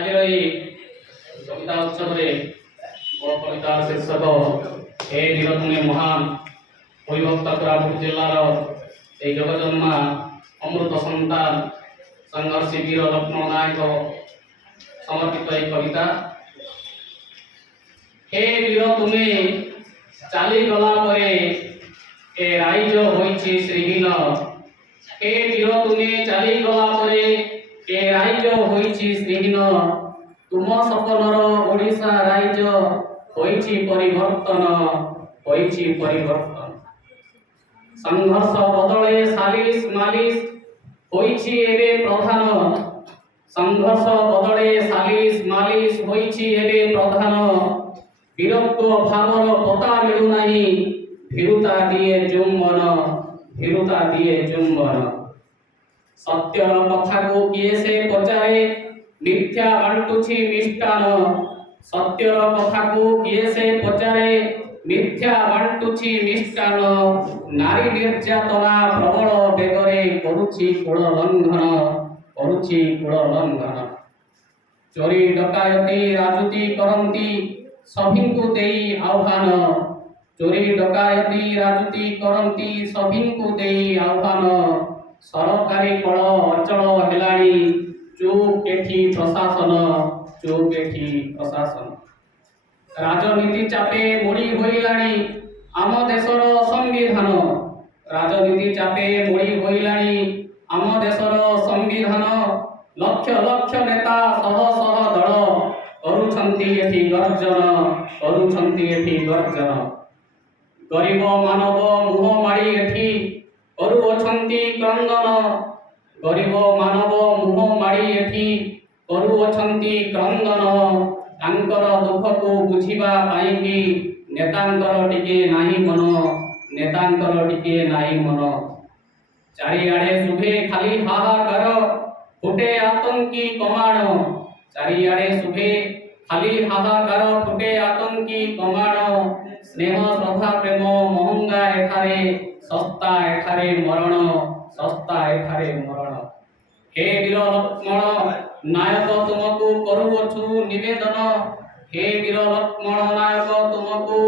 आज कविता उत्सव मो कविता शीर्षक हे वीर तुमे महान हरिभक्त कोरापुट जिलार ए जगजन्मा अमृत सन्तान संघर्षी वीर लक्ष्मण नायक समर्पित एक कविता। हे वीर तुमे चाली गला परे ए राइज होइछि श्रीहीन। हे वीर तुमे चाली गला परे ए राइज होइछि श्रीहीन। तुम सपनर ओडिशा राइज होइछि परिवर्तन, होइछि परिवर्तन। संघर्ष बदले सालिस मालिस होइछि एबे प्रधान। संघर्ष बदले सालिस मालिस होइछि एबे प्रधान। वीरत्व भावर पता मिलु नाही भीरुता दिए जुम्बन, भीरुता दिए जुम्बन। सत्यर कथा को किए से पचारे मिथ्या बांटुछि मिष्टान। सत्यर कथा को किए से पचारे मिथ्या बांटुछि मिष्टान। नारी निर्यातना प्रबल बेगरे करुछि कुल लंघन, करुछि कुल लंघन। चोरी डकायती राजुती करंती सभिंकु देई आह्वान। चोरी डकायती राजुती करंती सभिंकु देई आह्वान। सरकारी कल अचल हेलाणी चुप एठी प्रशासन, चुप एठी प्रशासन। राजनीति चापे मोड़ी होइलाणी आम देशर संविधान। राजनीति चापे मोड़ी होइलाणी आम देशर संविधान। लक्ष लक्ष नेता शह शह दल करुछंती एठी गर्जन, करुछंती एठी गर्जन। गरीब मानव मुह माड़ी एठी करुअछंती क्रंदन। गरीब मानव मुह माड़ी एठी करुअछंती क्रंदन। तांकर दुख को बुझिबा पाइंकी नेतांकर टिके नाही मन, नेतांकर टिके नाही मन। चारिआडे सुभे खाली हाहाकार फुटे आतंकी कमाण। चारिआडे सुभे खाली हाहाकार फुटे आतंकी कमाण। स्नेह श्रद्धा प्रेम महंगा एठारे सस्ता एठारे मरण, सस्ता एठारे मरण। हे वीर लक्ष्मण नायक तुमको करुअछु निवेदन। हे वीर लक्ष्मण नायक तुमको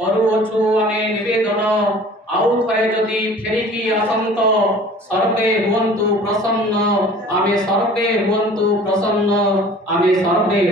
करुअछु आमे निवेदन। आउ थरे जदि फेरिकी आसंत सर्वे हुवन्तु प्रसन्न। आमे सर्वे हुवन्तु प्रसन्न, आमे सर्वे